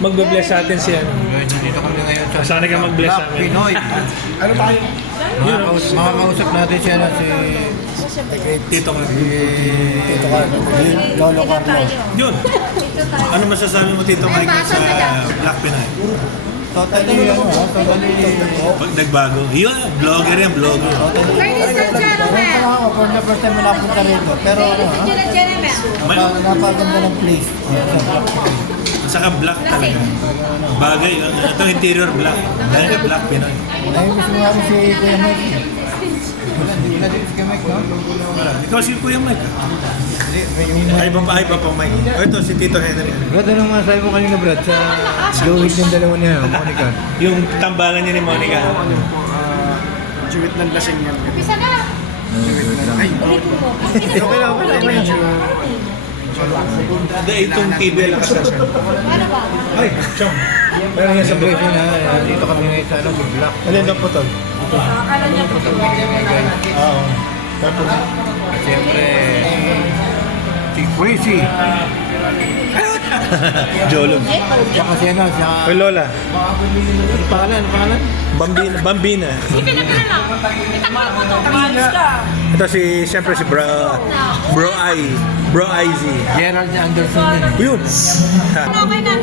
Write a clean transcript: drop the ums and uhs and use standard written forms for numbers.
magbe-bless sa atin si ano. Guys, nandito kami ngayon sa Sana ka mag-bless Black sa amin. Pinoy. Ano tayo? Makakausap natin siya na si Tito ko. Tito Carlo. Lolo Carlo. Yun. Ano masasabi mo Tito Mike sa Black Pinoy? totally Pag nagbago. Yun, vlogger yan, vlogger. Ladies and gentlemen, ako for the first time na napunta rito. Pero ladies and gentlemen, napaganda ng place. Saka black talaga. Bagay. Ito interior black. Dahil ka Black Pinoy. Nahibis mo nga rin si Kuya Mike. Hindi na din si Kuya Mike, no? Ikaw si Kuya Mike. Ay ba pa Mike? O ito si Tito Henry. Brad, anong masabi mo kanina, Brad, sa gawin ng dalawa niya, Monica? Yung tambalan niya ni Monica. Chiwit ng lasing yan. umpisa na. Ay, Okay lang. Hindi, itong TV lang kasasya. Ano ba? Ay, chum. Meron yan sa Siyempre, black. dito kami ngayon sa Black. Alin daw po to? Akala niya po. Oo. Tapos, At siyempre, si Quincy. Jolo. Tsaka si ano, Oy Lola. ano pangalan? Bambina. Bambina. Sige na ka lang. Itakbo mo to. Bilis ka. Ito siyempre si Bro IZ. Gerald Anderson. Yun. Okay na.